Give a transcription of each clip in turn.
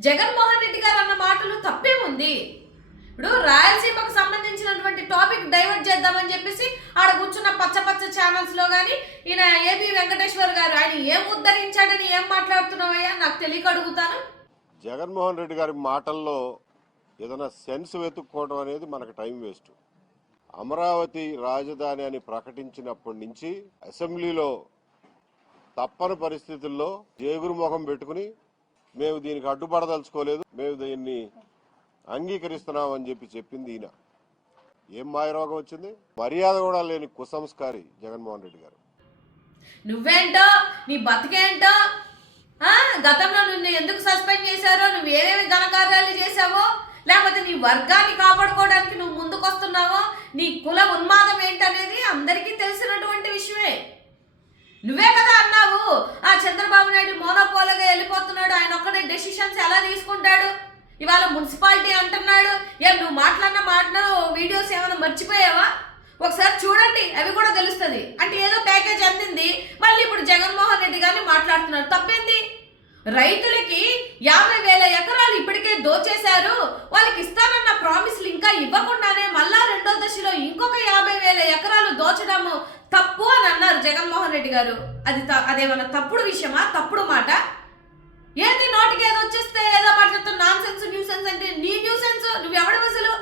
జగన్మోహన్ రెడ్డి గారు అన్న మాటలు తప్పేముంది? ఇప్పుడు రాయలసీమకు సంబంధించినటువంటి టాపిక్ డైవర్ట్ చేద్దామని చెప్పేసి ఆడ కూర్చున్న పచ్చ పచ్చ ఛానల్స్ లో కానీ ఈయన ఏబి వెంకటేశ్వర్ గారు ఆయన ఏం ఉద్ధరించాడని ఏం మాట్లాడుతున్నావయ్యా నాకు తెలియక అడుగుతాను. జగన్మోహన్ రెడ్డి గారి మాటల్లో ఏదైనా సెన్స్ వెతుక్కోవడం అనేది మనకు టైం వేస్ట్. అమరావతి రాజధాని అని ప్రకటించినప్పటి నుంచి అసెంబ్లీలో తప్పని పరిస్థితుల్లో జేగురు ముఖం పెట్టుకుని మేము దీనికి అడ్డుపడదలుచుకోలేదు, మేము దీన్ని అంగీకరిస్తున్నామని చెప్పింది ఈయన. ఏం మాయరోగం వచ్చింది? మర్యాద కూడా లేని కుసంస్కారి జగన్మోహన్ రెడ్డి గారు. నువ్వేంటో నీ బతికేంటో, గతంలో నిన్ను ఎందుకు సస్పెండ్ చేశారో, నువ్వు ఏమేమి ఘనకార్యాలు చేశావో, లేకపోతే నీ వర్గాన్ని కాపాడుకోవడానికి నువ్వు ముందుకొస్తున్నావో, నీ కుల ఉన్మాదం ఏంటనేది అందరికీ తెలిసినటువంటి విషయమే. నువ్వే కదా అన్నావు ఆ చంద్రబాబు నాయుడు మోనోపోలోగా వెళ్ళిపోతున్నాడు, ఆయన ఒక్కడే డెసిషన్స్ ఎలా తీసుకుంటాడు, ఇవాళ మున్సిపాలిటీ అంటున్నాడు. ఏం నువ్వు మాట్లాడిన మాటలు వీడియోస్ ఏమైనా మర్చిపోయావా? ఒకసారి చూడండి, అవి కూడా తెలుస్తుంది. అంటే ఏదో ప్యాకేజ్ అందింది, మళ్ళీ ఇప్పుడు జగన్మోహన్ రెడ్డి గారిని మాట్లాడుతున్నారు. తప్పేంది? రైతులకి 50,000 ఎకరాలు ఇప్పటికే దోచేశారు, వాళ్ళకి ఇస్తానన్న ప్రామిస్లు ఇంకా ఇవ్వకుండానే మళ్ళా రెండో దశలో ఇంకొక 50,000 ఎకరాలు దోచడము తప్పు అని అన్నారు జగన్మోహన్ రెడ్డి గారు. అదేమన్నా తప్పుడు విషయమా? తప్పుడు మాట ఏంది? నోటికి ఏదో వచ్చేస్తే ఏదో మాట్లాడుతావు. నాన్ సెన్స్, న్యూ సెన్స్ అంటే నీ న్యూ సెన్స్. నువ్వెవడు అసలు?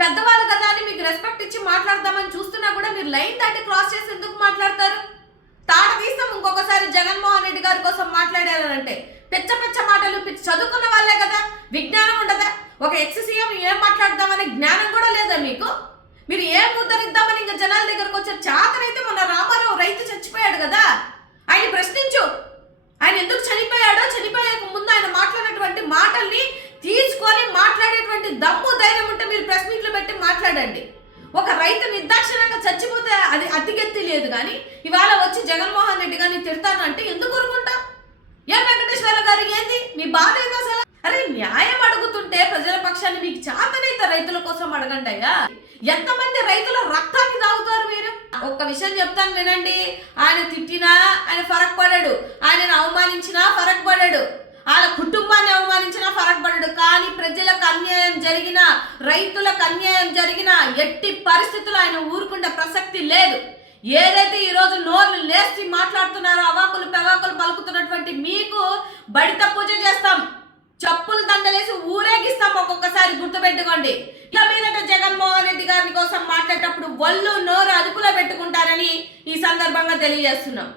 పెద్దవాళ్ళు కదా అని మీకు రెస్పెక్ట్ ఇచ్చి మాట్లాడదామని చూస్తున్నా కూడా మీరు లైన్ దాటి క్రాస్ చేసి ఎందుకు మాట్లాడతారు? తాట తీస్తాం ఇంకొకసారి జగన్మోహన్ రెడ్డి గారి కోసం మాట్లాడారంటే. పిచ్చ పిచ్చ మాటలు, చదువుకున్న వాళ్ళే కదా, విజ్ఞానం ఉండదా? ఒక ఎక్స్-సీఎం ఏం మాట్లాడదామనే జ్ఞానం కూడా లేదా మీకు? మీరు ఏం ఉద్ధరిద్దామని ఇంకా జనాల దగ్గరకు వచ్చారు. చాతనైతే మొన్న రామారావు రైతు చచ్చిపోయాడు కదా, ఆయన ప్రశ్నించు. ఆయన ఎందుకు చనిపోయాడో, చనిపోయాక ముందు ఆయన మాట్లాడినటువంటి మాటల్ని తీసుకొని మాట్లాడేటువంటి దమ్ము ధైర్యం ఉంటే మీరు ప్రెస్ మీట్లు పెట్టి మాట్లాడండి. ఒక రైతు నిర్దాక్షిణంగా చచ్చిపోతే అది అతిగెత్తి లేదు, కానీ ఇవాళ వచ్చి జగన్మోహన్ రెడ్డి గారిని తిడతానంటే ఎందుకు ఊరుకుంటాం? ఏ వెంకటేశ్వర గారు ఏంది మీ బాధ ఏందో అసలు? అరే న్యాయం అడుగుతుంటే ప్రజల పక్షాన్ని మీకు చాతనైతే రైతుల కోసం అడగండి అయ్యా. ఎంతమంది రైతుల రక్తాన్ని తాగుతారు మీరు? ఒక్క విషయం చెప్తాను వినండి. ఆయన తిట్టినా ఆయన ఫరక్ పడాడు, ఆయనను అవమానించినా ఫరక్ పడాడు, వాళ్ళ కుటుంబాన్ని అవమానించినా ఫరక్ పడాడు. కానీ ప్రజలకు అన్యాయం జరిగినా, రైతులకు అన్యాయం జరిగినా ఎట్టి పరిస్థితుల్లో ఆయన ఊరుకుంటే ప్రసక్తి లేదు. ఏదైతే ఈరోజు నోర్లు లేచి మాట్లాడుతున్నారో, అవాకులు పెవాకులు పలుకుతున్నటువంటి మీకు బడిత పూజ చేస్తాం, చెప్పులు దండలేసి ఊరేగిస్తాం. ఒక్కొక్కసారి గుర్తుపెట్టుకోండి. ఇక మీదట జగన్మోహన్ రెడ్డి గారి కోసం మాట్లాడేటప్పుడు ఒళ్ళు నోరు అదుపులో పెట్టుకుంటారని ఈ సందర్భంగా తెలియజేస్తున్నాం.